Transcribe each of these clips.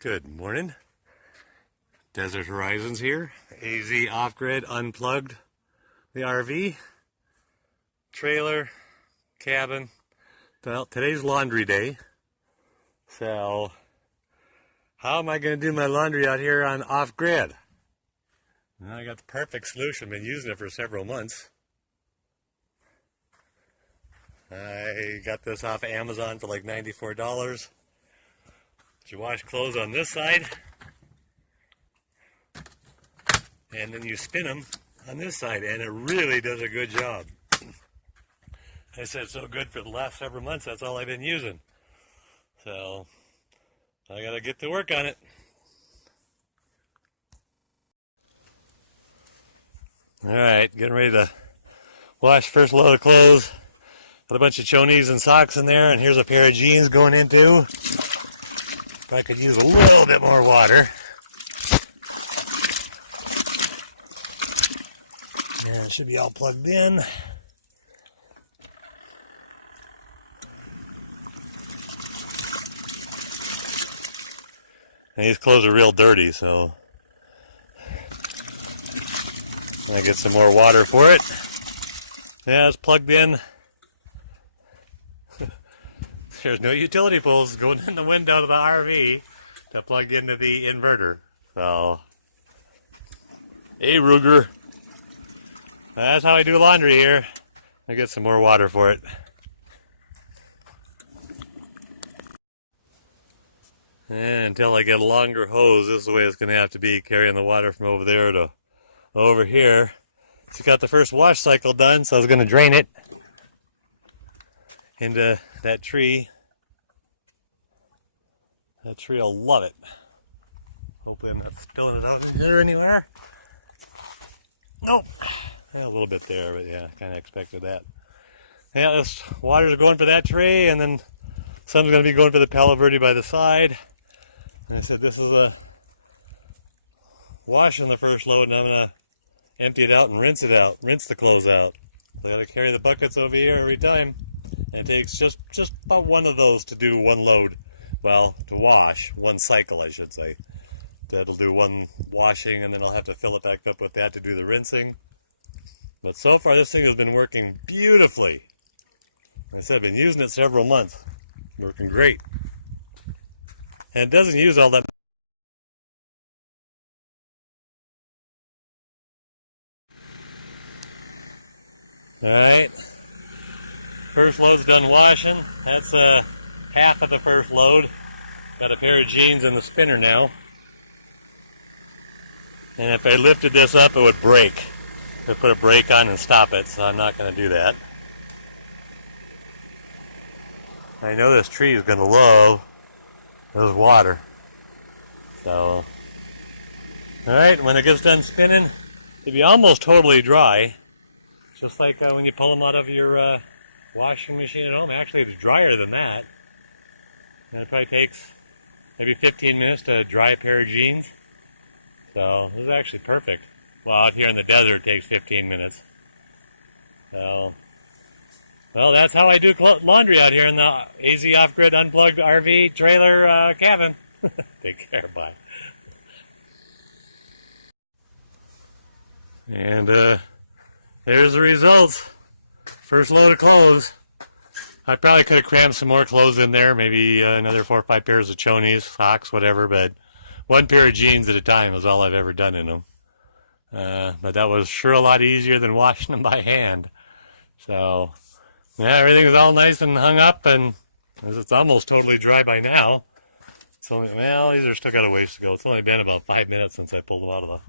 Good morning. Desert Horizons here. AZ off-grid, unplugged the RV, trailer, cabin. Well, today's laundry day. So, how am I going to do my laundry out here on off-grid? Well, I got the perfect solution. Been using it for several months. I got this off Amazon for like $94. You wash clothes on this side, and then you spin them on this side, and it really does a good job. I said it's so good for the last several months, that's all I've been using. So, I gotta get to work on it. Alright, getting ready to wash first load of clothes. Got a bunch of chonies and socks in there, and here's a pair of jeans going into. I could use a little bit more water. And it should be all plugged in. And these clothes are real dirty, so I get some more water for it. Yeah, it's plugged in. There's no utility poles going in the window of the RV to plug into the inverter. So, hey Ruger. That's how I do laundry here. I get some more water for it. And until I get a longer hose, this is the way it's going to have to be, carrying the water from over there to over here. Just got the first wash cycle done, so I was going to drain it into that tree. That tree will love it. Hopefully I'm not spilling it out in here anywhere. Nope. Yeah, a little bit there, but yeah, kind of expected that. Yeah, this water's going for that tray, and then some's going to be going for the Palo Verde by the side. And I said this is a wash on the first load, and I'm going to empty it out and rinse it out, rinse the clothes out. So I got to carry the buckets over here every time. And it takes just about one of those to do one load. Well, to wash, one cycle I should say. That'll do one washing, and then I'll have to fill it back up with that to do the rinsing. But so far this thing has been working beautifully. Like I said, I've been using it several months. Working great. And it doesn't use all that. Alright. First load's done washing. That's half of the first load. Got a pair of jeans in the spinner now. And if I lifted this up, it would break. I put a brake on and stop it, so I'm not going to do that. I know this tree is going to love this water. So, alright, when it gets done spinning, it'll be almost totally dry. Just like when you pull them out of your washing machine at home. Actually, it's drier than that. And it probably takes maybe 15 minutes to dry a pair of jeans. So, this is actually perfect. Well, out here in the desert, it takes 15 minutes. So, well, that's how I do laundry out here in the AZ Off-Grid Unplugged RV trailer cabin. Take care, bye. And there's the results. First load of clothes. I probably could have crammed some more clothes in there, maybe another 4 or 5 pairs of chonies, socks, whatever, but one pair of jeans at a time is all I've ever done in them. But that was sure a lot easier than washing them by hand. So, yeah, everything is all nice and hung up, and it's almost totally dry by now. It's only, well, these are still got a ways to go. It's only been about 5 minutes since I pulled them out of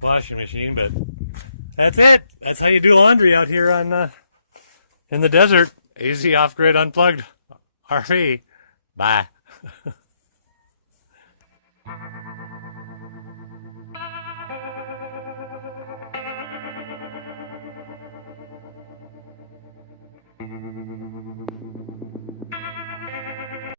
the washing machine, but that's it. That's how you do laundry out here on in the desert. AZ Off-Grid Unplugged RV. Bye.